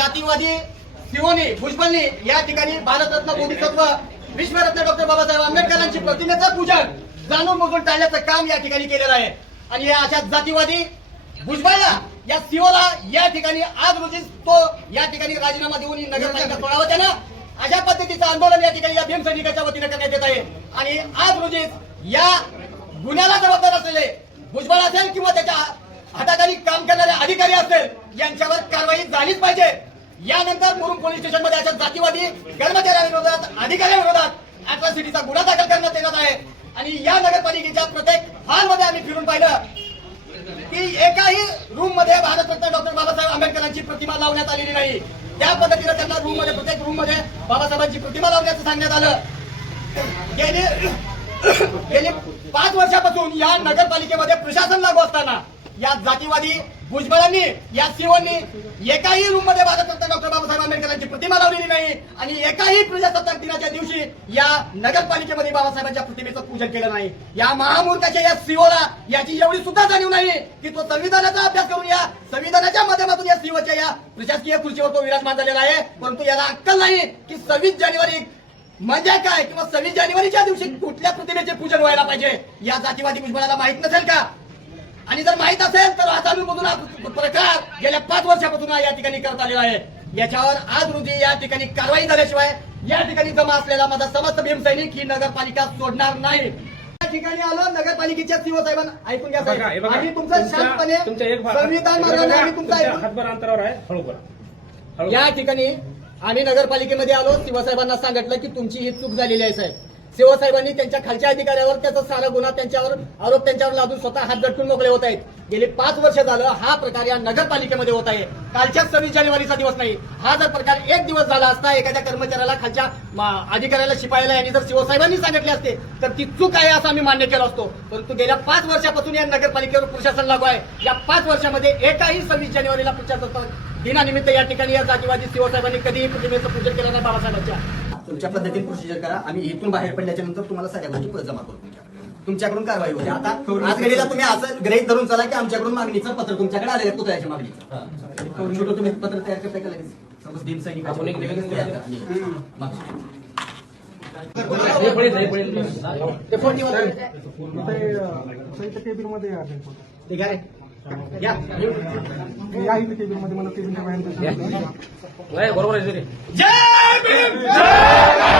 जातीवादी सिओनी भुजबळनी या ठिकाणी भारतरत्न बोधिसत्व विश्वरत्न डॉक्टर बाबासाहेब आंबेडकरांची प्रतिमेचं पूजन जाणून बुजून टाळण्याचं काम या ठिकाणी केलेलं आहे। आणि या अशा जातीवादी भुजबळला या सीओला या ठिकाणी आज रोजी तो या ठिकाणी राजीनामा देऊन नगरपालिका सोडावं त्यानं अशा पद्धतीचं आंदोलन या ठिकाणी या भीमसैनिकाच्या वतीने करण्यात येत आहे। आणि आज रोजी या गुन्ह्याला जबाबदार असलेले भुजबळ असेल किंवा त्याच्या हाताखाली काम करणारे अधिकारी असतील यांच्यावर कारवाई झालीच पाहिजे। यानंतर मुरुम पोलीस स्टेशन मध्ये अशा जातीवादी कर्मचाऱ्यांविरोधात अधिकाऱ्यांविरोधात अॅट्रॉसिटीचा गुन्हा दाखल करण्यात येणार आहे। आणि या नगरपालिकेच्या प्रत्येक हॉलमध्ये आम्ही फिरून पाहिलं की एकाही रूम मध्ये भारतरत्न डॉक्टर बाबासाहेब आंबेडकरांची प्रतिमा लावण्यात आलेली नाही। त्या पद्धतीने त्यांना रूम मध्ये प्रत्येक रूम मध्ये बाबासाहेबांची प्रतिमा लावण्याचं सांगण्यात आलं। गेली 5 वर्षापासून या नगरपालिकेमध्ये प्रशासन लागू असताना या जातीवादी भुजबळांनी या सीओनी एकाही रूम मध्ये भारतरत्न डॉक्टर बाबासाहेब आंबेडकरांची प्रतिमा लावलेली नाही आणि एकाही प्रजासत्ताक दिनाच्या दिवशी या नगरपालिकेमध्ये बाबासाहेबांच्या प्रतिमेचं पूजन केलं नाही। या महामूर्खाच्या या सीओला याची एवढी सुद्धा जाणीव नाही की तो संविधानाचा अभ्यास करून या संविधानाच्या माध्यमातून या सीओच्या या प्रशासकीय खुर्चीवर तो विराजमान झालेला आहे। परंतु याला अक्कल नाही की 26 जानेवारी म्हणजे काय किंवा 26 जानेवारीच्या दिवशी कुठल्या प्रतिमेचे पूजन व्हायला पाहिजे या जातीवादी भुजबळाला माहित नसेल का? आणि जर माहित असेल तर हा जाणून प्रकार गेल्या 5 वर्षापासून या ठिकाणी करत आलेला आहे। याच्यावर आज रोजी या ठिकाणी कारवाई झाल्याशिवाय या ठिकाणी जमा असलेला माझा समस्त भीमसैनिक ही नगरपालिका सोडणार नाही। या ठिकाणी आलो नगरपालिकेच्या सीओ साहेबांना ऐकून घ्या साहेब, आम्ही तुमचं शांतपणे संविधान मार्गाने आम्ही तुमचा हातभर अंतरावर आहे, हळू या ठिकाणी आम्ही नगरपालिकेमध्ये आलो। शिवसाहेबांना सांगितलं की तुमची ही चूक झालेली आहे साहेब। शिवसाहेबांनी त्यांच्या खालच्या अधिकाऱ्यावर त्याचा सारा गुन्हा त्यांच्यावर आरोप त्यांच्यावर लादून स्वतः हात झटकून मोकळे होत आहेत। गेले 5 वर्ष झालं हा प्रकार या नगरपालिकेमध्ये होत आहे। कालच्या 26 जानेवारीचा दिवस नाही, हा जर प्रकार एक दिवस झाला असता एखाद्या कर्मचाऱ्याला खालच्या अधिकाऱ्याला शिपायाला यांनी जर शिवसाहेबांनी सांगितले असते तर ती चूक आहे असं आम्ही मान्य केलं असतो। परंतु गेल्या 5 वर्षापासून या नगरपालिकेवर प्रशासन लागू आहे। या 5 वर्षामध्ये एकाही 26 जानेवारीला प्रशासक दिनानिमित्त या ठिकाणी या जातीवादी शिवसाहेबांनी कधीही प्रतिमेचं पूजन केलं नाही बाबासाहेबांच्या। तुमच्या पद्धतीने प्रोसिजर करा, आम्ही इथून बाहेर पडल्याच्या नंतर तुम्हाला सगळ्या गोष्टी परत जमा करू, तुमच्याकडून कारवाई होईल। आता आज घडीला तुम्ही असं गृहीत धरून चला की आमच्याकडून मागणीचं पत्र तुमच्याकडे आलेलं पुतळ्याच्या मागणीचं छोटं तुम्ही पत्र तयार करताय का लगेच? समज भीमसैनिकाचं ठीक आहे या बरोबर आहे। जय भीम जय